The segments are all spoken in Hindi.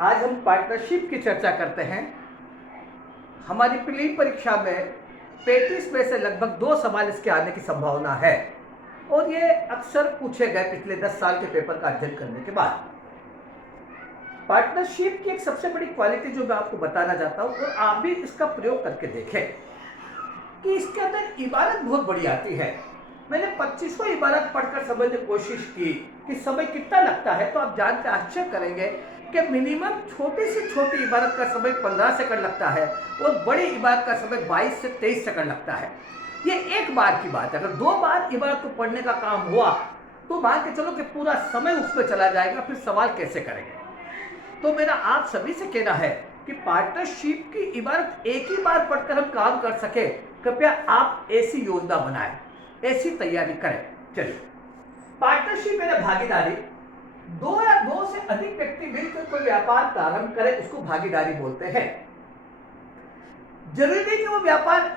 आज हम पार्टनरशिप की चर्चा करते हैं। हमारी प्रीलिम परीक्षा में 35 में से लगभग 2 सवाल इसके आने की संभावना है और ये अक्सर पूछे गए पिछले 10 साल के पेपर का अध्ययन करने के बाद। पार्टनरशिप की एक सबसे बड़ी क्वालिटी जो मैं आपको बताना चाहता हूँ और आप भी इसका प्रयोग करके देखें कि इसके अंदर इबारत बहुत बड़ी आती है। मैंने 2500 इबारत पढ़कर समझने की कोशिश की कि समय कितना लगता है, तो आप जानकर आश्चर्य करेंगे कि मिनिमम छोटी से छोटी इबारत का समय 15 सेकंड लगता है और बड़ी इबारत का समय 22 से 23 सेकंड लगता है। ये एक बार की बात है। अगर 2 बार इबारत को पढ़ने का काम हुआ तो मान के चलो कि पूरा समय उसमें चला जाएगा, फिर सवाल कैसे करेंगे। तो मेरा आप सभी से कहना है कि पार्टनरशिप की इबारत एक ही बार पढ़कर हम काम कर सके, कृपया आप ऐसी योजना बनाएं, ऐसी तैयारी करें। चलिए, पार्टनरशिप यानी भागीदारी। 2 या 2 से अधिक व्यक्ति मिलकर कोई व्यापार प्रारंभ करें, उसको भागीदारी बोलते हैं। जरूरी नहीं कि वो व्यापार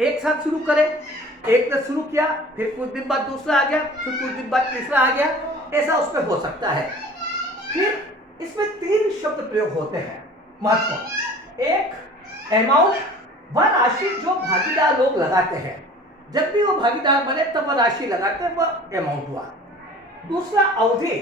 एक साथ शुरू करें। एक ने शुरू किया, फिर कुछ दिन बाद दूसरा आ गया, फिर कुछ दिन बाद तीसरा आ गया, ऐसा उसमें हो सकता है। फिर इसमें 3 शब्द प्रयोग होते हैं महत्वपूर्ण। एक, अमाउंट, वह राशि जो भागीदार लोग लगाते हैं। जब भी वो भागीदार बने तब वह राशि लगाते हैं, वह अमाउंट हुआ। दूसरा, अवधि,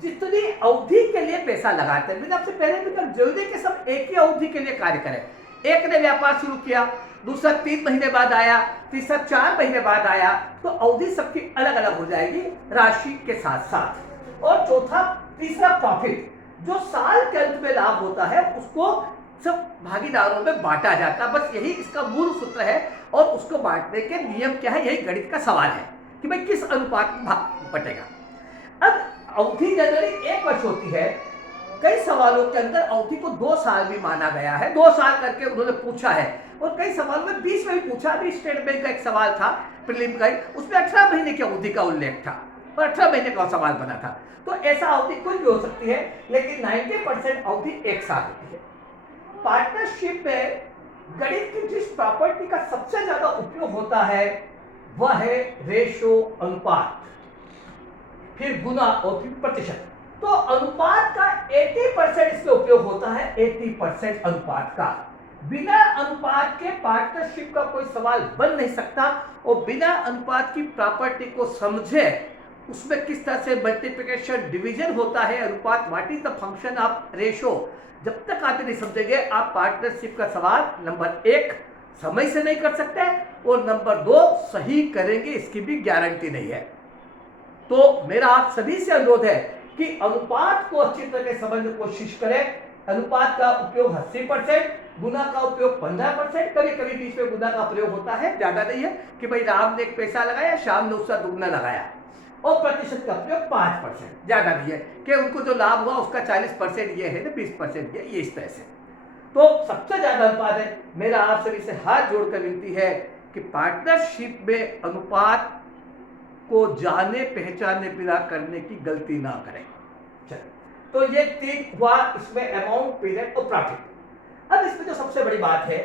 जितनी अवधि के लिए पैसा लगाते हैं। मैंने आपसे पहले भी कहा, जरूरी कि सब एक ही अवधि के लिए कार्य करें। एक ने व्यापार शुरू किया, दूसरा 3 महीने बाद आया, तीसरा 4 महीने बाद आया, तो अवधि सबकी अलग अलग हो जाएगी राशि के साथ साथ। और चौथा, तीसरा, प्रॉफिट, जो साल के अंत में लाभ होता है उसको सब भागीदारों में बांटा जाता है। बस यही इसका मूल सूत्र है और उसको बांटने के नियम क्या है, यही गणित का सवाल है कि भाई किस अनुपात में बटेगा। अब अवधि जनरली 1 वर्ष होती है। कई सवालों के अंदर अवधि को 2 साल भी माना गया है, 2 साल करके उन्होंने पूछा है और कई सवालों में 20 में भी पूछा। अभी स्टेट बैंक का एक सवाल था प्रीलिम का, उसमें 18 महीने की अवधि का उल्लेख था और 18 महीने का सवाल बना था। तो ऐसा अवधि कुछ भी हो सकती है, लेकिन 90% अवधि 1 साल होती है। पार्टनरशिप में गणित की जिस प्रॉपर्टी का सबसे ज्यादा उपयोग होता है वह है रेशो, अनुपात, फिर गुना और फिर प्रतिशत। तो अनुपात का 80% इसमें उपयोग होता है, 80% अनुपात का। बिना अनुपात के पार्टनरशिप का कोई सवाल बन नहीं सकता और बिना अनुपात की प्रॉपर्टी को समझे उसमें किस तरह से मल्टीप्लिकेशन डिवीजन होता है, अनुपात, what is the function of ratio, जब तक आप नहीं समझेंगे आप पार्टनरशिप का सवाल नंबर 1 समय से नहीं कर सकते और नंबर 2 सही करेंगे इसकी भी गारंटी नहीं है। तो मेरा आप सभी से अनुरोध है कि अनुपात को अच्छी तरह से समझने की कोशिश करें। अनुपात का उपयोग 80%, गुना का उपयोग 15%, कभी कभी बीच में गुना का प्रयोग होता है, ज्यादा नहीं है कि भाई राम ने एक पैसा लगाया, श्याम ने उसका दुगना लगाया। और प्रतिशत का प्रयोग 5%, ज्यादा नहीं है कि उनको जो लाभ हुआ उसका 40% ये है, 20% ये इस तरह से। तो सबसे ज्यादा अनुपात है। मेरा आप सभी से हाथ जोड़कर विनती है कि पार्टनरशिप में अनुपात को जाने पहचाने बिना करने की गलती ना करें। चलिए, तो ये 3 हुआ इसमें, अमाउंट, पीरियड और प्रॉफिट। अब इसमें जो सबसे बड़ी बात है,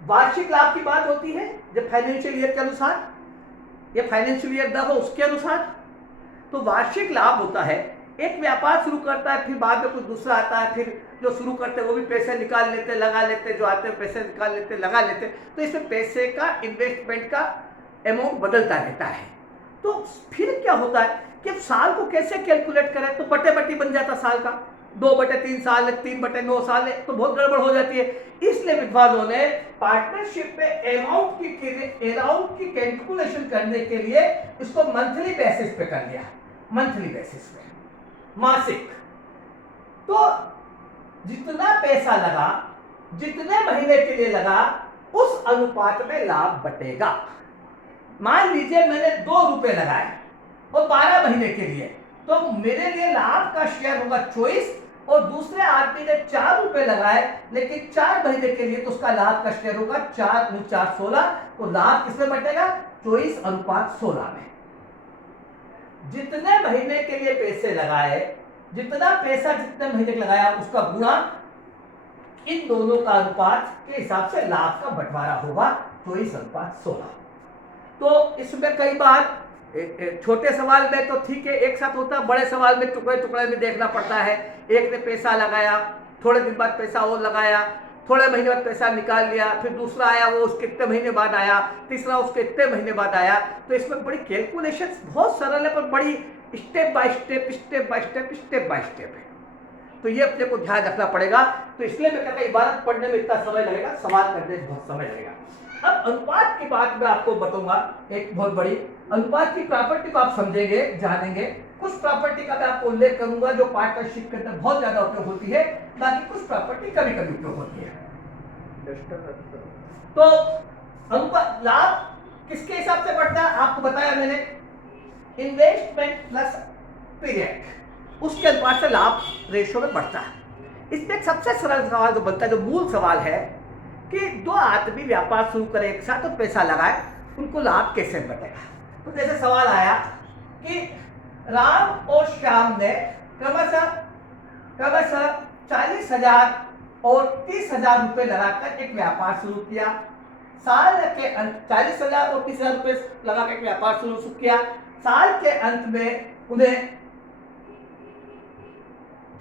वार्षिक लाभ की बात होती है जब फाइनेंशियल ईयर के अनुसार या फाइनेंशियल ईयर न हो उसके अनुसार। तो वार्षिक लाभ होता है, एक व्यापार शुरू करता है, फिर बाद में कुछ दूसरा आता है, फिर जो शुरू करते हैं वो भी पैसे निकाल लेते, लगा लेते, जो आते हैं पैसे निकाल लेते, लगा लेते। तो इसमें पैसे का, इन्वेस्टमेंट का अमाउंट बदलता रहता है। तो फिर क्या होता है कि अब साल को कैसे कैलकुलेट करें, तो बटे बटी बन जाता साल का, 2/3 साल है, 3/9 साल है, तो बहुत गड़बड़ हो जाती है। इसलिए विद्वानों ने पार्टनरशिप में अमाउंट की कैलकुलेशन करने के लिए इसको मंथली बेसिस पे कर लिया, मंथली बेसिस पे, मासिक। तो जितना पैसा लगा, जितने महीने के लिए लगा, उस अनुपात में लाभ बटेगा। मान लीजिए मैंने 2 रुपए लगाए और 12 महीने के लिए, तो मेरे लिए लाभ का शेयर होगा 24 और दूसरे आदमी ने 4 रुपए लगाए लेकिन 4 महीने के लिए, तो उसका लाभ का शेयर होगा 4 × 4 = 16। तो लाभ किसमें बटेगा? 24:16 में। जितने महीने के लिए पैसे लगाए, जितना पैसा जितने महीने के लगाया उसका गुणा इन दोनों का अनुपात के हिसाब से लाभ का बंटवारा होगा 24:16। तो इसमें कई बार छोटे सवाल में तो ठीक है एक साथ होता है, बड़े सवाल में टुकड़े टुकड़े में देखना पड़ता है। एक ने पैसा लगाया, थोड़े दिन बाद पैसा और लगाया, थोड़े महीने बाद पैसा निकाल लिया, फिर दूसरा आया वो उसके इतने महीने बाद आया, तीसरा उसके इतने महीने बाद आया। तो इसमें बड़ी कैलकुलेशन बहुत सरल है, पर बड़ी step by step step by step step by step है। तो ये अपने को ध्यान रखना पड़ेगा। तो इसलिए मैं कहता इबारत पढ़ने में इतना समय लगेगा, सवाल करने में बहुत समय लगेगा। अब अनुपात की बात मैं आपको बताऊंगा, एक बहुत बड़ी अनुपात की प्रॉपर्टी को आप समझेंगे, जानेंगे। कुछ प्रॉपर्टी का मैं आपको उल्लेख करूंगा जो पार्टनरशिप के अंदर बहुत ज्यादा उपयोग होती है, बाकी कुछ प्रॉपर्टी कभी कभी उपयोग होती है। तो अनुपात लाभ किसके हिसाब से बढ़ता है आपको बताया मैंने, इन्वेस्टमेंट प्लस पीरियड, उसके अनुपात से लाभ रेशो में बढ़ता है। इसमें एक सबसे सरल सवाल जो बनता है, जो मूल सवाल है कि दो आदमी व्यापार शुरू करें एक साथ तो पैसा लगाए, उनको लाभ कैसे बढ़ेगा। तो जैसे सवाल आया कि राम और श्याम ने क्रमशः 40,000 और 30,000 रुपए लगाकर एक व्यापार शुरू किया। साल के अंत 40,000 और 30,000 रुपए लगाकर एक व्यापार शुरू किया। साल के अंत में उन्हें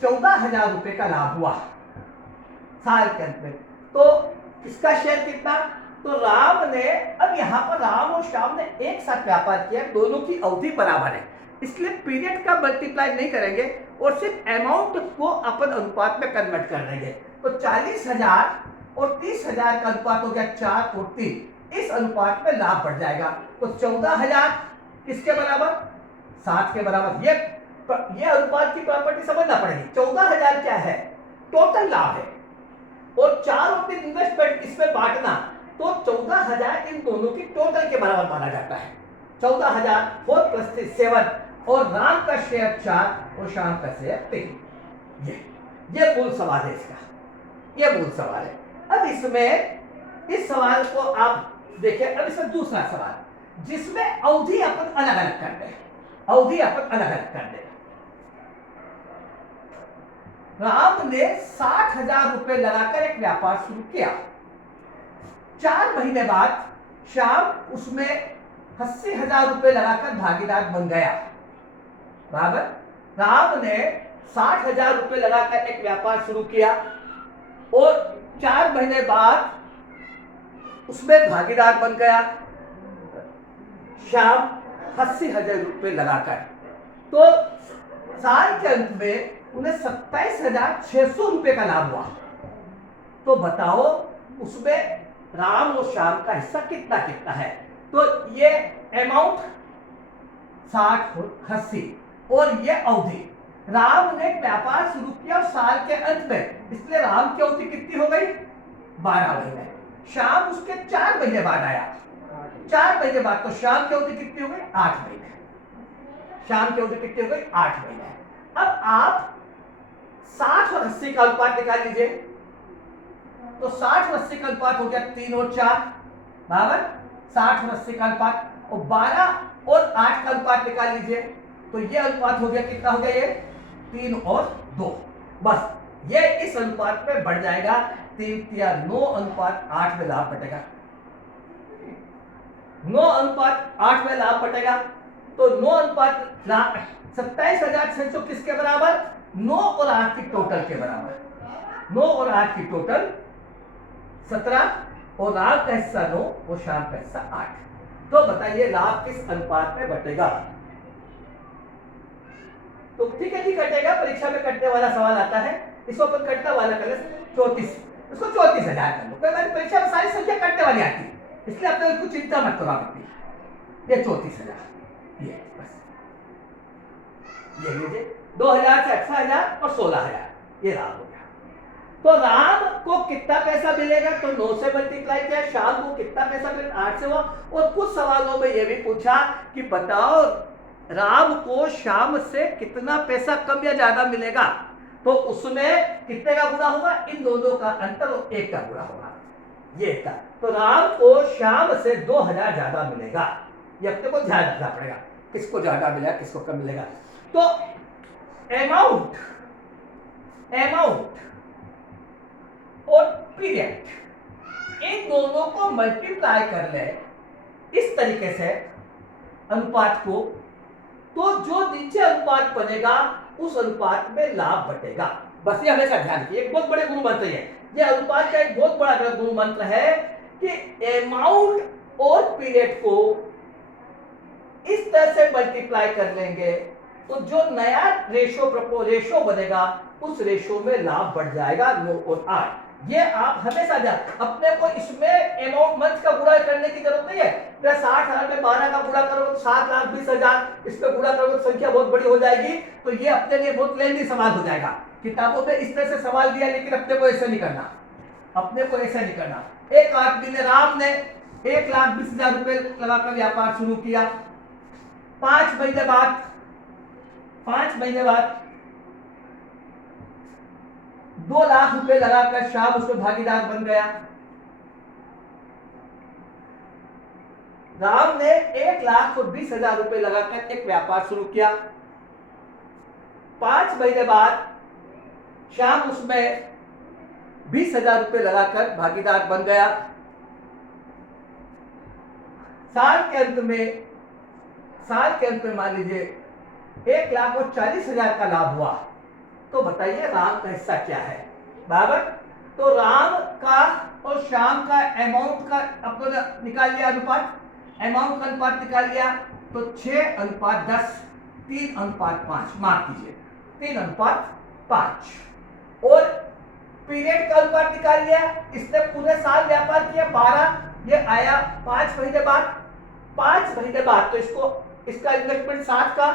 14,000 रुपए का लाभ हुआ साल के अंत में। तो किसका शेयर कितना, तो राम ने, अब यहां पर राम और श्याम ने एक साथ व्यापार किया, दोनों की अवधि बराबर है, इसलिए पीरियड का मल्टीप्लाई नहीं करेंगे और सिर्फ अमाउंट को अपन अनुपात में कन्वर्ट कर देंगे। तो 40,000 और 30,000 का अनुपात हो गया 4 और 3, इस अनुपात में लाभ बढ़ जाएगा। तो 14,000 किसके बराबर, 7 के बराबर। ये अनुपात की प्रॉपर्टी समझना पड़ेगी। 14,000 क्या है, टोटल लाभ है, और 4 और 3 इन्वेस्टमेंट इसमें बांटना, तो 14,000 इन दोनों की टोटल के बराबर माना जाता है। 14,000 4 + 3 7, और राम का शेयर 4 और श्याम का शेयर 3। ये मूल सवाल है इसका, ये मूल सवाल है। अब इसमें इस सवाल को आप देखिए। अब इसमें दूसरा सवाल जिसमें अवधि अपन अलग अलग कर दें, अवधि अपन अलग अलग कर दें। राम ने 60,000 रुपए लगाकर एक व्यापार शुरू किया। 4 महीने बाद श्याम उसमें 80,000 रुपए लगाकर भागीदार बन गया। बराबर, राम ने 60,000 रुपए लगाकर एक व्यापार शुरू किया और 4 महीने बाद उसमें भागीदार बन गया श्याम 80,000 रुपए लगाकर। तो साल के अंत में उन्हें 27,600 रुपए का लाभ हुआ। तो बताओ उसमें राम और श्याम का हिस्सा कितना कितना है। तो ये अमाउंट 60 और 80, और ये अवधि, राम ने व्यापार शुरू किया साल के अंत में, इसलिए राम की अवधि कितनी हो गई, 12 महीने। श्याम उसके 4 महीने बाद आया, 4 महीने बाद, तो श्याम की अवधि कितनी हो गई, 8 महीने। श्याम की अवधि कितनी हो गई, 8 महीने। अब आप 60 और 80 का अनुपात निकाल लीजिए। तो 60 और 80 का अनुपात हो गया 3 और 4, बराबर 60 और 80 का अनुपात, और 12 और 8 का अनुपात निकाल लीजिए। तो ये अनुपात हो गया, कितना हो गया, ये 3 और 2। बस ये इस अनुपात में बढ़ जाएगा, 3 या 9 अनुपात 8 में लाभ बटेगा, 9 अनुपात 8 में लाभ बटेगा। तो 9 अनुपात 27,600 किसके बराबर, 9 और 8 की टोटल के बराबर। 9 और 8 की टोटल 17, और राम का हिस्सा 9 और श्याम का हिस्सा 8। तो बताइए लाभ किस अनुपात में बटेगा। तो ठीक है, नहीं कटेगा, परीक्षा में कटने वाला सवाल आता है, इसको अपन कटने वाला कर ले 34, इसको 34,000 कर लो। कई परीक्षा में सारी संख्या कटने वाली आती है, इसलिए अपने कुछ चिंता मत करो अपनी। ये 34,000, ये बस ये लीजिए, 2,000 से 18,000 और 16,000, ये लाभ हो गया। तो राम को कितना पैसा मिलेगा, तो 9 से मल्टीप्लाई किया। श्याम को कितना पैसा मिलेगा, 8 से हुआ। और कुछ सवालों में यह भी पूछा कि बताओ राम को श्याम से कितना पैसा कम या ज्यादा मिलेगा, तो उसमें कितने का गुणा होगा, इन दोनों का अंतर और 1 का गुणा होगा, ये था। तो राम को श्याम से 2,000 ज्यादा मिलेगा। ये अपने को ध्यान रखना पड़ेगा, किसको ज्यादा मिलेगा किसको कम मिलेगा। तो अमाउंट और पीरियड, इन दोनों को मल्टीप्लाई कर ले इस तरीके से अनुपात को, तो जो नीचे अनुपात बनेगा उस अनुपात में लाभ बटेगा। बस ये हमेशा ध्यान रखिए, एक बहुत बड़े गुरु मंत्र है ये अनुपात का, एक बहुत बड़ा गुरु मंत्र है कि अमाउंट और पीरियड को इस तरह से मल्टीप्लाई कर लेंगे तो जो नया रेशो बनेगा उस रेशो में लाभ बढ़ जाएगा 9 और 8। ये आप हमेशा ध्यान, अपने को इसमें अमाउंट मंथ का गुणा करने की जरूरत नहीं है। 60,000 में 12 का गुणा करोगे तो 7,20,000, इस पे गुणा करोगे तो संख्या बहुत बड़ी हो जाएगी, तो ये अपने लिए बहुत लेंदी सवाल हो जाएगा। किताबों में इस तरह से सवाल दिया, लेकिन अपने को ऐसे नहीं करना, अपने को ऐसे नहीं करना। एक आदमी ने, राम ने 1,20,000 रुपए लगाकर व्यापार शुरू किया। 5 महीने बाद 2 लाख रुपए लगाकर श्याम उसमें भागीदार बन गया। राम ने 1,20,000 रुपए लगाकर एक व्यापार शुरू किया। 5 महीने बाद श्याम उसमें 20,000 रुपए लगाकर भागीदार बन गया। साल के अंत में मान लीजिए 1,40,000 का लाभ हुआ, तो बताइए राम का हिस्सा क्या है? बराबर। तो राम का और श्याम का अमाउंट का अपने निकाल लिया अनुपात, अमाउंट का अनुपात निकाल लिया, तो 6:10, 3:5, माफ कीजिए 3:5। और पीरियड का अनुपात निकाल लिया, इसने पूरे साल व्यापार किया 12, ये आया 5 महीने बाद। 5 महीने बाद तो इसका इन्वेस्टमेंट 7 का,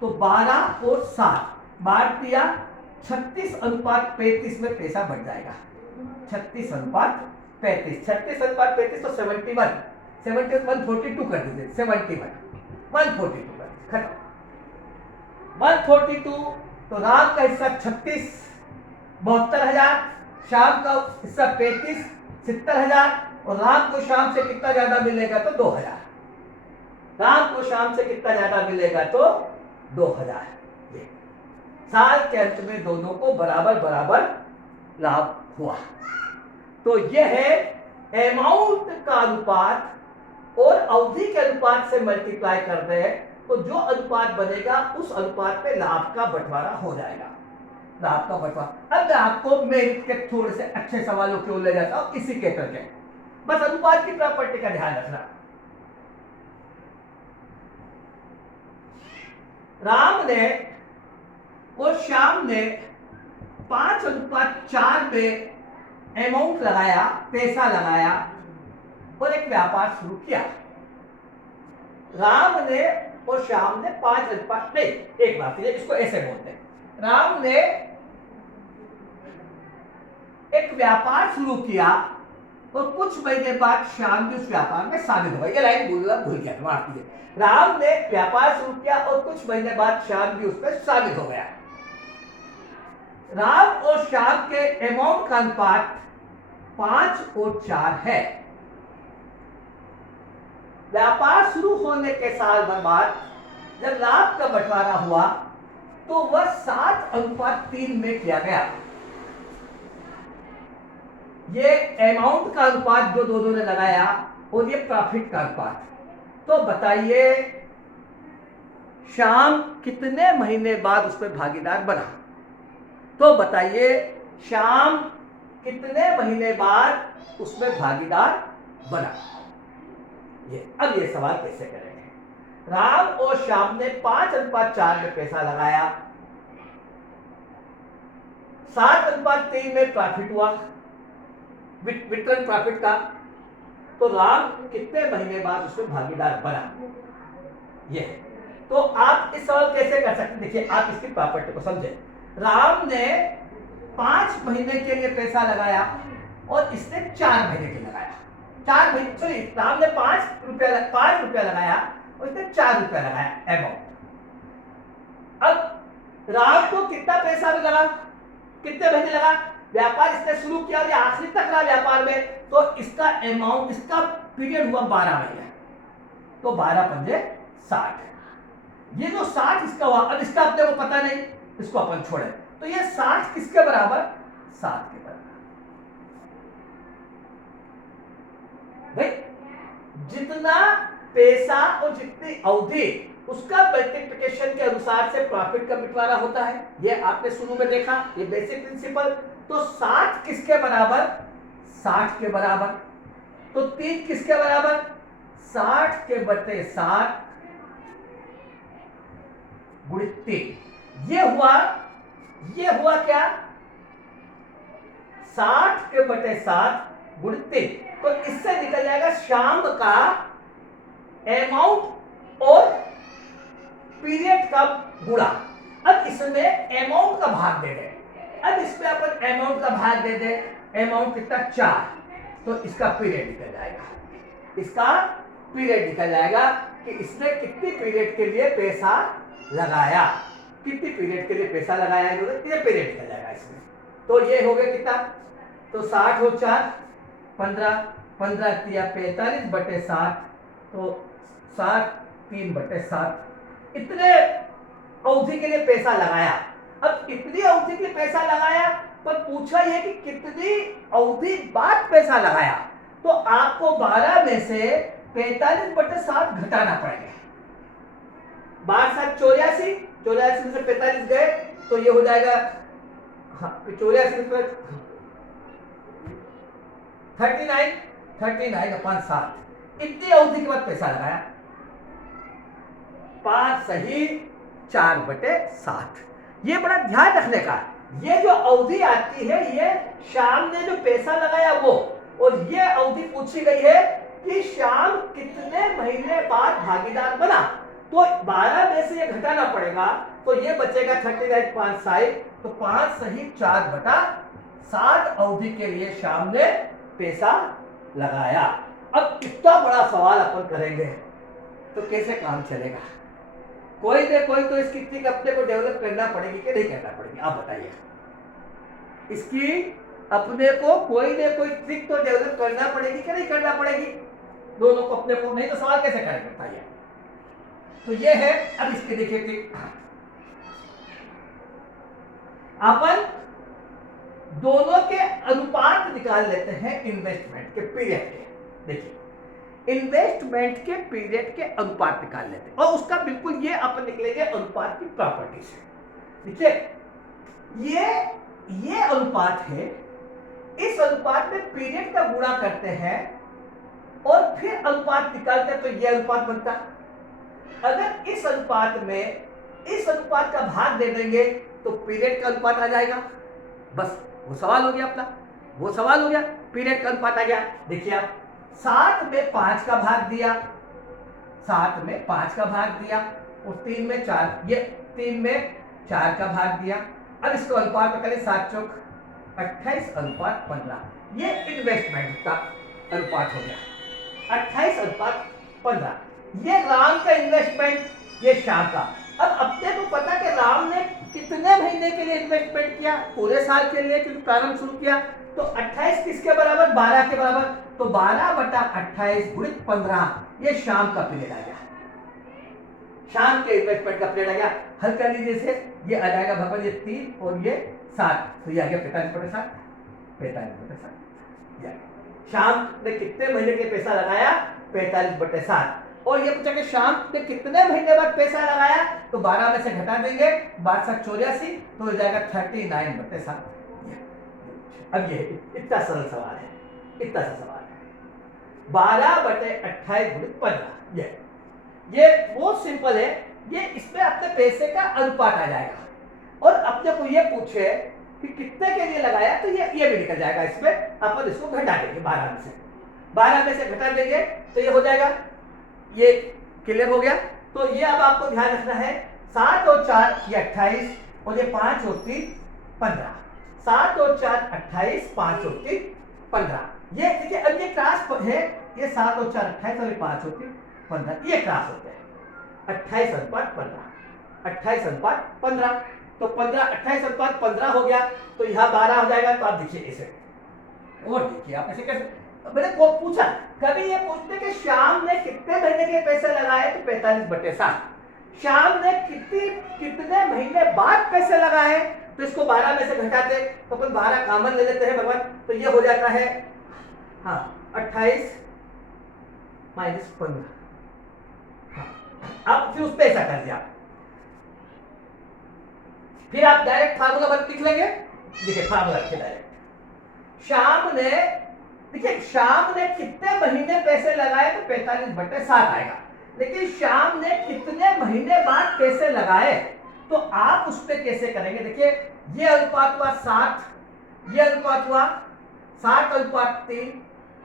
तो 12 और 7 बांट दिया, 36:35 में पैसा बढ़ जाएगा। 36:35, 36:35 तो 71, 142 कर दीजिए, 71, 142 खत्म। 142, तो राम का हिस्सा 36, 72,000, श्याम का हिस्सा 35, 70,000, और राम को श्याम से कितना ज्यादा मिलेगा तो 2,000। राम को श्याम से कितना ज्यादा मिलेगा तो 2,000। साल के अंत में दोनों को बराबर लाभ हुआ। तो यह है अमाउंट का अनुपात और अवधि के अनुपात से मल्टीप्लाई कर रहे हैं, तो जो अनुपात बनेगा उस अनुपात पे लाभ का बंटवारा हो जाएगा। लाभ का बंटवारा। अब मैं आपको मेरिट के थोड़े से अच्छे सवालों की ओर ले जाता हूं इसी के करके, बस अनुपात की प्रॉपर्टी का ध्यान रखना। राम ने और श्याम ने 5:4 में अमाउंट लगाया, पैसा लगाया और एक व्यापार शुरू किया। राम ने और श्याम ने 5:5 नहीं, एक बात है इसको ऐसे बोलते हैं, राम ने एक व्यापार शुरू किया और कुछ महीने बाद श्याम भी उस व्यापार में शामिल हो गया। ये लाइन बोलना भूल गया, माफ कीजिए। राम ने व्यापार शुरू किया और कुछ महीने बाद श्याम भी उसमें शामिल हो गया। राम और श्याम के अमाउंट का अनुपात 5 और 4 है। व्यापार शुरू होने के साल भर बाद जब लाभ का बंटवारा हुआ तो वह 7:3 में किया गया। ये अमाउंट का अनुपात जो दोनों ने लगाया और ये प्रॉफिट का अनुपात। तो बताइए श्याम कितने महीने बाद उसमें भागीदार बना? तो बताइए श्याम कितने महीने बाद उसमें भागीदार बना? अब ये सवाल कैसे करेंगे? राम और श्याम ने 5:4 में पैसा लगाया, 7:3 में प्रॉफिट हुआ, वितरण प्रॉफिट का। तो राम कितने महीने बाद उसमें भागीदार बना? ये तो आप इस सवाल कैसे कर सकते हैं? देखिए आप इसकी प्रॉपर्टी को समझे। राम ने 5 महीने के लिए पैसा लगाया और इसने 4 महीने के लिए लगाया। 4 महीने, सॉरी, राम ने 5 रुपया लगाया और इसने 4 रुपया लगाया अमाउंट। अब राम को कितना पैसा लगा, कितने महीने लगा? व्यापार इसने शुरू किया और आखिरी तक रहा व्यापार में, तो इसका अमाउंट, इसका पीरियड हुआ 12 महीने, तो 12×5 60। ये जो 60 इसका हुआ, अब इसका अपने को पता नहीं, इसको अपन छोड़े, तो ये 60 किसके बराबर? 7 के बराबर। भाई जितना पैसा और जितनी अवधि उसका मल्टीप्लिकेशन के अनुसार से प्रॉफिट का बंटवारा होता है। ये आपने शुरू में देखा, ये बेसिक प्रिंसिपल। तो 60 किसके बराबर? 60 के बराबर। तो 3 किसके बराबर? 60 के बटे 60 गुणित 3। ये हुआ क्या? 60 के बटे 7 गुणित 3। तो इससे निकल जाएगा शाम का अमाउंट और पीरियड का गुणा। अब इसमें अमाउंट का भाग दे दें। अब इसमें अपन अमाउंट का भाग दे दें। अमाउंट कितना? 4। तो इसका पीरियड निकल जाएगा। इसका पीरियड निकल जाएगा कि इसने कितनी पीरियड के लिए पैसा लगाया, कितनी पीरियड के लिए पैसा लगाया है, ये पीरियड निकल जाएगा इसमें। तो ये हो गया कितना? तो 60 और 4 15, 15 तिया 45 बटे 7, तो 7 3 बटे 7। इतने अवधि के लिए पैसा लगाया। अब इतनी अवधि के लिए पैसा लगाया, पर पूछा यह कि कितनी अवधि बाद पैसा लगाया। तो आपको 12 में से 45 बटे 7 घटाना पड़ेगा। 12 7 84, 84 में से 45 गए तो ये हो जाएगा 84 में 39 अपॉन 7। इतनी अवधि के बाद पैसा लगाया। 5 सही 4 बटे 7। ये बड़ा ध्यान रखने का। ये जो अवधि आती है ये शाम ने जो पैसा लगाया वो, और ये अवधि पूछी गई है कि शाम कितने महीने बाद भागीदार बना। तो 12 में से ये घटाना पड़ेगा, तो ये बचेगा 39 5 साइड, तो 5 सही 4 बटा 7 अवधि के लिए शाम ने पैसा लगाया। अब इतना बड़ा सवाल अपन करेंगे तो कैसे काम चलेगा? कोई न कोई तो इसकी ट्रिक अपने को डेवलप करना पड़ेगी कि नहीं करना पड़ेगी? आप बताइए। इसकी अपने को कोई न कोई ट्रिक तो डेवलप करना पड़ेगी कि नहीं करना पड़ेगी? दोनों को अपने को, नहीं तो सवाल कैसे करेंगे बताइए। तो ये है। अब इसके देखिए ट्रिक। अपन दोनों के अनुपात निकाल लेते हैं इन्वेस्टमेंट के पीरियड के। देखिए इन्वेस्टमेंट के पीरियड के अनुपात निकाल लेते हैं, और उसका बिल्कुल ये अपन निकलेंगे अनुपात की प्रॉपर्टी से। देखिए ये अनुपात है। इस अनुपात में पीरियड का गुणा करते हैं और फिर अनुपात निकालते हैं, तो ये अनुपात बनता। अगर इस अनुपात में इस अनुपात का भाग दे देंगे तो पीरियड का अनुपात आ जाएगा। बस वो सवाल हो गया अपना, वो सवाल हो गया, पीरियड का अनुपात आ गया। देखिए आप 7 में 5 का भाग दिया, 7 में 5 का भाग दिया, और 3 में 4, ये 3 में 4 का भाग दिया। अब इसको अनुपात में करें 7 चौक 28 अनुपात 15। ये इन्वेस्टमेंट का अनुपात हो गया 28 अनुपात 15। ये राम का इन्वेस्टमेंट, ये श्याम का। अब अपने को पता कि राम ने कितने महीने के लिए इन्वेस्टमेंट किया? पूरे साल के लिए, क्योंकि प्रारंभ शुरू किया। तो 28 किसके बराबर? 12 के बराबर। तो 12 बटा 28 गुणित 15, ये शाम का पीरियड आ गया। शाम के इन्वेस्टमेंट का पीरियड आ गया। हल कर लीजिए इसे, ये आ जाएगा भगवान, ये 3 और ये 7, तो ये आ गया 45 बटे 7, 45 बटे 7। शाम ने कितने महीने के लिए पैसा लगाया? 45 बटे 7। और ये पूछा कि शाम ने कितने महीने बाद पैसा लगाया? तो 12 में से घटा देंगे, 12 7 84, तो हो जाएगा 39 बटे 7। अब ये इतना सरल सवाल है, इतना सा सवाल है। 12 बटे 28 गुणित 15, ये बहुत सिंपल है। ये इसमें अपने पैसे का अनुपात आ जाएगा। और अपने को ये पूछे कि कितने के लिए लगाया, तो ये भी निकल जाएगा। इसमें अपन इसको घटा देंगे 12 में से घटा देंगे, तो ये हो जाएगा। ये क्लियर हो गया। तो ये अब आपको ध्यान रखना है, 7 और 4 ये 28, और ये 5 और 3 15। 7 और 4 28, 5 और 3 15। ये देखिए अब ये क्रॉस है, ये 7 और 4 28 और ये 5 और 3 15, ये क्रॉस होते हैं। 28 अनुपात 15, 28 अनुपात 15। तो 15 28 अनुपात 15 हो गया, तो यहाँ 12 हो जाएगा। तो आप देखिए इसे, और देखिए आप ऐसे कैसे। मैंने को पूछा, कभी ये पूछते कि शाम ने कितने महीने के पैसे लगाए? तो 45 बटे 7। शाम ने कितने महीने बाद पैसे लगाए? तो इसको 12 में से घटाते, तो अपन 12 कॉमन ले लेते हैं भगवान, तो ये हो जाता है 28 माइनस 15। अब फिर उस पर ऐसा कर दिया, फिर आप डायरेक्ट फार्मूला बन लिख लेंगे। देखिए फार्मूला लिखिए डायरेक्ट। श्याम ने, देखिए श्याम ने कितने महीने पैसे लगाए तो 45/7 आएगा, लेकिन श्याम ने कितने महीने बाद पैसे लगाए तो आप उस पर कैसे करेंगे। देखिए ये अनुपात हुआ 7, ये अनुपात हुआ 7:3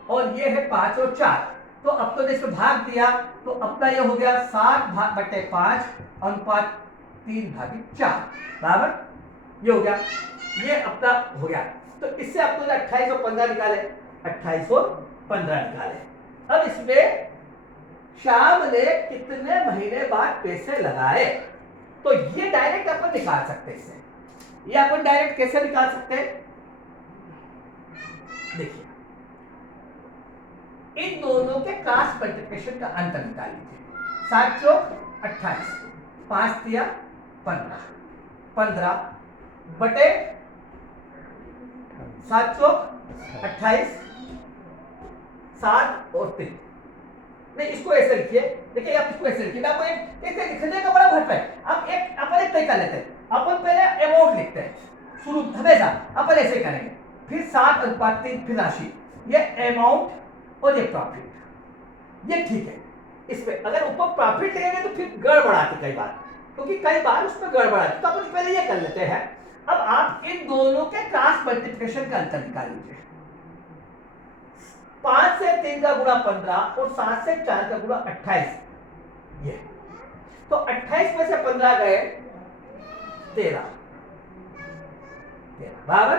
और ये है 5 और 4। तो अब तो इसमें भाग दिया तो अपना ये हो गया 7/5 अनुपात 3/4 बराबर, ये हो गया, ये अपना हो गया। तो इससे आपको 28 और 15 निकाले, 28 और 15 निकाले। अब इसमें श्याम ने कितने महीने बाद पैसे लगाए तो ये डायरेक्ट अपन निकाल सकते हैं इससे। ये अपन डायरेक्ट कैसे निकाल सकते हैं, देखिए इन दोनों के क्रॉस मल्टीप्लिकेशन का अंतर निकाल लीजिए। 7 चौक 28, 5 तिया 15, 15 बटे 7 चौक 28, 7 और 3। नहीं इसको ऐसे लिखिए, देखिए आप इसको ऐसे लिखिए, आपको एक लिखने का बड़ा महत्व है। अब एक अपन एक तय कर लेते हैं, अपन पहले अमाउंट लिखते हैं शुरू हमेशा, अपन ऐसे करेंगे, फिर 7:3 फिर राशि, ये अमाउंट और ये प्रॉफिट, ये ठीक है। इसमें अगर ऊपर प्रॉफिट लेंगे तो फिर गड़बड़ आती कई बार, क्योंकि कई बार उसमें गड़बड़ आती, तो अपन पहले ये कर लेते हैं। अब आप इन दोनों के क्रॉस मल्टीप्लिकेशन का अंतर निकाल लीजिए। 5 से 3 का गुणा 15 और 7 से 4 का गुणा 28, ये तो 28 में से 15 गए 13 बराबर,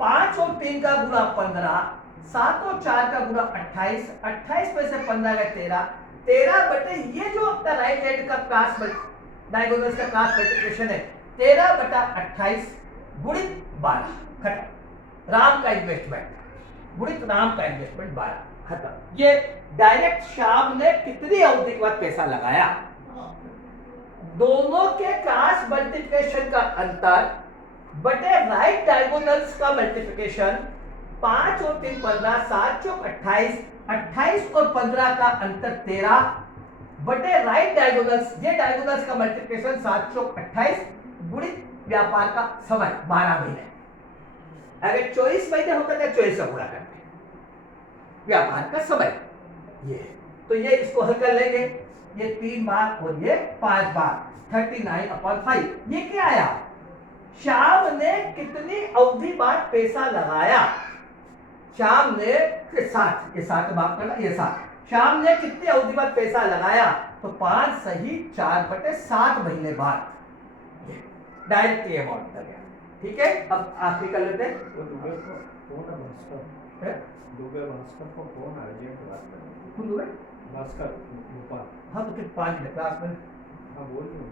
5 और 3 का गुणा 15, 7 और 4 का गुणा 28, 28 में से 15 गए 13, 13 बटे ये जो अपना राइट हैंड का क्रॉस डायगोनल्स का क्रॉस मल्टीप्लिकेशन है 13/28 गुणित 12 खत्म। राम का इन्वेस्टमेंट गुणित राम का इन्वेस्टमेंट 12 खत्म। ये डायरेक्ट श्याम ने कितनी अवधि के बाद पैसा लगाया, दोनों के क्रॉस मल्टीप्लिकेशन का अंतर बटे राइट डायगोनल्स का मल्टीप्लिकेशन, 5 और 3 15, 7 चौक 28, 28 और 15 का अंतर 13 बटे राइट डायगोनल्स, ये डायगोनल्स का मल्टीप्लिकेशन 7 चौक 28 गुणित व्यापार का समय 12 महीने। अगर 24 महीने होता तो 24 से गुणा करते व्यापार का समय, ये तो ये इसको हल कर लेंगे, ये 3 बार और ये 5 बार 39/5। ये क्या आया, श्याम ने कितनी अवधि बाद पैसा लगाया, श्याम ने 7, ये 7 माफ करना, ये 7, श्याम ने कितनी अवधि बाद पैसा लगाया तो 5 सही 4/7 महीने बाद, डायरेक्ट ये अमाउंट आ गया। ठीक है, अब आखिरी कर लेते हैं। दुबे भास्कर को फोन अर्जेंट बात करनी। कौन दुबे? भास्कर भोपाल। हाँ तो कितने 5 मिनट क्लास में, हाँ बोल रही हूँ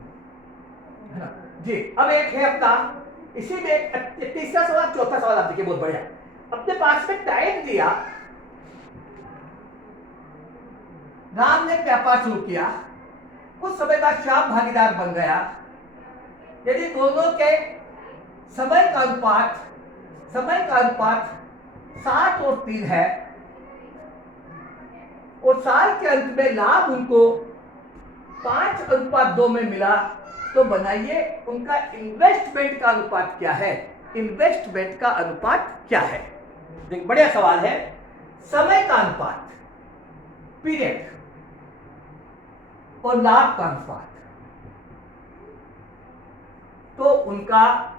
है ना जी। अब एक है अपना, इसी में एक तीसरा सवाल चौथा सवाल आप देखिए, बहुत बढ़िया। अपने पास में टाइम दिया, राम ने व्यापार शुरू किया, कुछ समय बाद श्याम भागीदार बन गया। यदि दोनों के समय का अनुपात 7 और 3 है और साल के अंत में लाभ उनको 5:2 में मिला, तो बनाइए उनका इन्वेस्टमेंट का अनुपात क्या है। इन्वेस्टमेंट का अनुपात क्या है, देखिए बढ़िया सवाल है। समय का अनुपात पीरियड और लाभ का अनुपात, तो उनका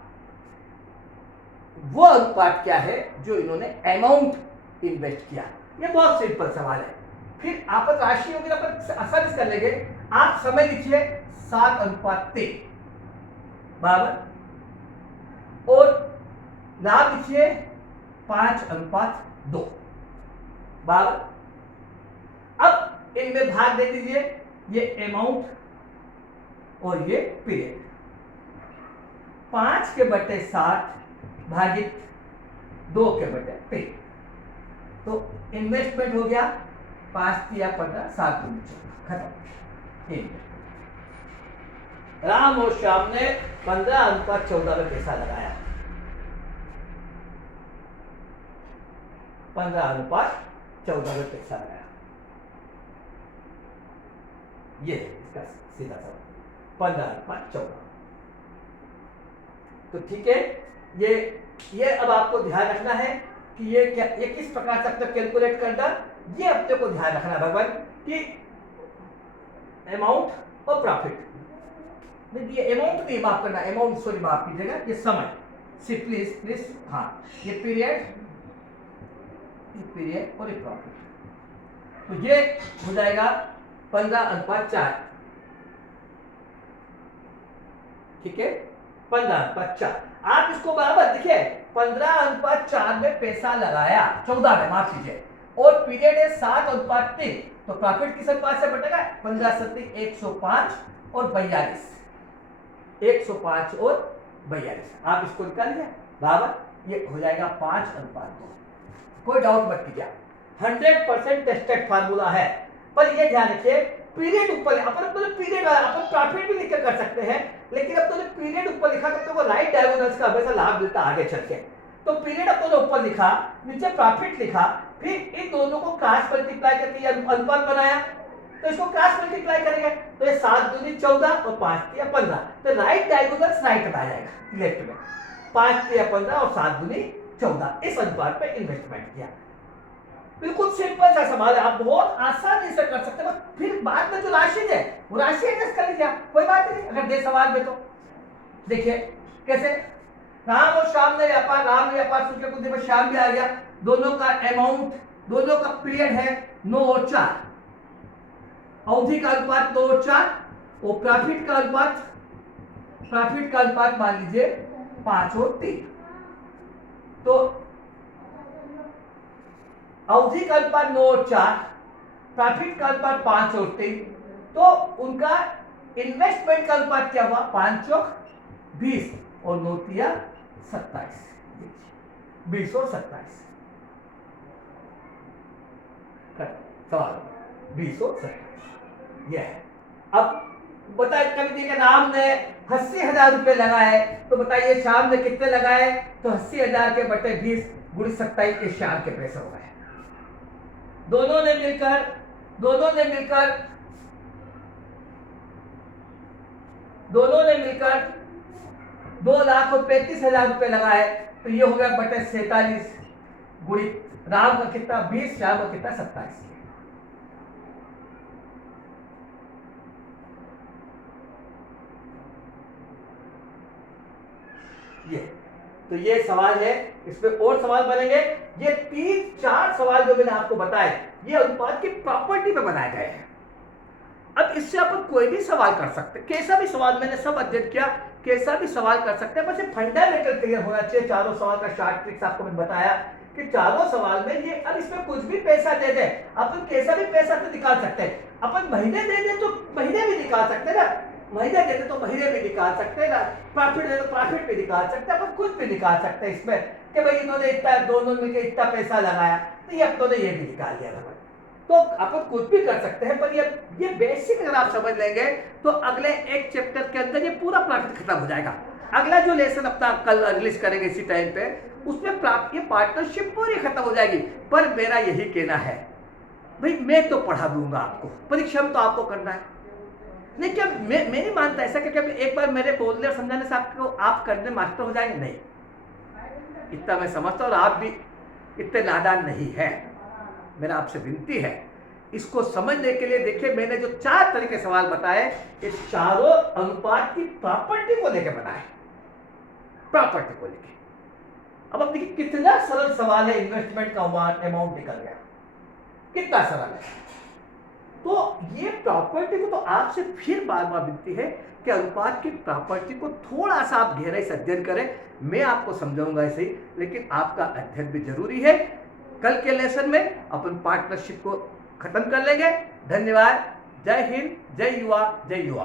वो अनुपात क्या है जो इन्होंने अमाउंट इन्वेस्ट किया। ये बहुत सिंपल सवाल है। फिर आप राशि वगैरह पर आसानी से कर लेंगे। आप समय लिखिए 7:3 बराबर और लाभ लिखिए 5:2 बराबर। अब इनमें भाग दे दीजिए, ये अमाउंट और ये पीरियड। 5/7 भागित 2/3, तो इन्वेस्टमेंट हो गया 5 या 15, 7 खत्म। राम और श्याम ने 15:14 में पैसा लगाया। 15:14 में पैसा लगाया। ये है इसका सीधा सवाल 15:14। तो ठीक है, ये अब आपको ध्यान रखना है कि ये किस प्रकार से अपने कैलकुलेट करना, ये अपने को ध्यान रखना है भगवान कि अमाउंट और प्रॉफिट नहीं, ये अमाउंट नहीं माफ करना, अमाउंट सॉरी माफ कीजिएगा, ये समय सिंपली प्लीज, हाँ ये पीरियड और ये प्रॉफिट। तो ये हो जाएगा 15:4, ठीक है 15:4। आप इसको बराबर देखिए 15:4 में पैसा लगाया, 14 में माफ कीजिए, और पीरियड है 7:3, तो प्रॉफिट किस अनुपात से बटेगा 15 105 और 42, 105 और 42। आप इसको निकाल लिया बराबर, ये हो जाएगा 5:2। कोई डाउट मत कीजिए, 100% टेस्टेड फार्मूला है। पर ये ध्यान रखिए पीरियड ऊपर, अपन पीरियड अपन प्रॉफिट भी लिख कर सकते हैं, लेकिन अब तो पीरियड ऊपर लिखा तो वो राइट डायगोनल्स का हमेशा लाभ मिलता आगे चल के। तो पीरियड अपन ऊपर लिखा, नीचे प्रॉफिट लिखा, फिर इन दोनों को क्रॉस मल्टीप्लाई करके ये अनुपात बनाया, तो इसको क्रॉस मल्टीप्लाई करेंगे तो ये 7 दूनी 14 और 5 तिया 15, तो राइट डायगोनल्स राइट आ जाएगा लेफ्ट में, 5 तिया 15 और 7 दूनी 14, इस अनुपात पे इन्वेस्टमेंट किया। बिल्कुल सिंपल सा सवाल है, आप बहुत आसानी से कर सकते हैं। फिर बाद में जो राशि है वो राशि एडजस्ट कर लीजिए, कोई बात नहीं अगर दे सवाल में। तो देखिए कैसे, राम और श्याम ने व्यापार, राम ने व्यापार शुरू किया, कुछ देर में श्याम भी आ गया, दोनों का अमाउंट, दोनों का पीरियड है 9 और 4, अवधि का अनुपात 2 और 4, और प्रॉफिट का अनुपात मान लीजिए 5 और 3। तो अवधि का अनुपात 9 और 4, प्रॉफिट का अनुपात 5 और 3, तो उनका इन्वेस्टमेंट का अनुपात क्या हुआ 5 चौक 20 और 9 तिया 27, 20 और 27 सवाल 20 और 27 ये है। अब बताइए कभी देखिए राम ने 80,000 रुपए लगाए, तो बताइए श्याम ने कितने लगाए, तो 80,000 के बटे 20 गुणे 27 के श्याम के पैसे हो गए। दोनों ने मिलकर 2,35,000 रुपए लगाए, तो ये हो गया बटे 47 गुणी राम का कितना 20, श्याम का कितना 27। ये तो ये सवाल है, इसमें और सवाल बनेंगे। ये 3-4 सवाल जो मैंने आपको बताए ये अनुपात की प्रॉपर्टी पे बनाए गए हैं। अब इससे अपन कोई भी सवाल कर सकते हैं, कैसा भी सवाल, मैंने सब अध्ययन किया, कैसा भी सवाल कर सकते हैं, बस ये फंडामेंटल क्लियर होना चाहिए। चारों सवाल का शॉर्ट ट्रिक्स आपको मैंने बताया कि चारों सवाल में ये, अब इसमें कुछ भी पैसा दे दे, अपन कैसा भी पैसा तो निकाल सकते हैं। अपन महीने दे दे तो महीने भी निकाल सकते हैं ना, महीने देते तो महीने भी निकाल सकते हैं ना, प्रॉफिट दे तो प्रॉफिट भी निकाल सकते हैं, अपन कुछ भी निकाल सकते हैं इसमें कि भाई इन्होंने इतना, दोनों मिलकर इतना पैसा लगाया, तो ये अपनों ने ये भी निकाल लिया था। तो अपन कुछ भी कर सकते हैं, पर ये बेसिक अगर आप समझ लेंगे तो अगले एक चैप्टर के अंदर ये पूरा प्रॉफिट खत्म हो जाएगा। अगला जो लेसन अपना कल रिलीज करेंगे इसी टाइम पे, उसमें ये पार्टनरशिप पूरी खत्म हो जाएगी। पर मेरा यही कहना है भाई, मैं तो पढ़ा दूंगा आपको, परीक्षा में तो आपको करना है नहीं। क्या मैं नहीं मानता ऐसा कि एक बार मेरे बोलने और समझाने से आपको आप करने मास्टर हो जाएंगे, नहीं, इतना मैं समझता हूँ। और आप भी इतने नादान नहीं है, मेरा आपसे विनती है इसको समझने के लिए। देखिए मैंने जो 4 तरह के सवाल बताए, ये चारों अनुपात की प्रॉपर्टी को लेकर बनाए, प्रॉपर्टी को लेकर। अब आप देखिए कितना सरल सवाल है, इन्वेस्टमेंट का अमाउंट निकल गया, कितना सरल है। तो ये प्रॉपर्टी को तो आपसे फिर बार बार विनती है कि अनुपात की प्रॉपर्टी को थोड़ा सा आप गहराई से अध्ययन करें। मैं आपको समझाऊंगा ऐसे ही, लेकिन आपका अध्ययन भी जरूरी है। कल के लेसन में अपन पार्टनरशिप को खत्म कर लेंगे। धन्यवाद। जय हिंद, जय युवा, जय युवा।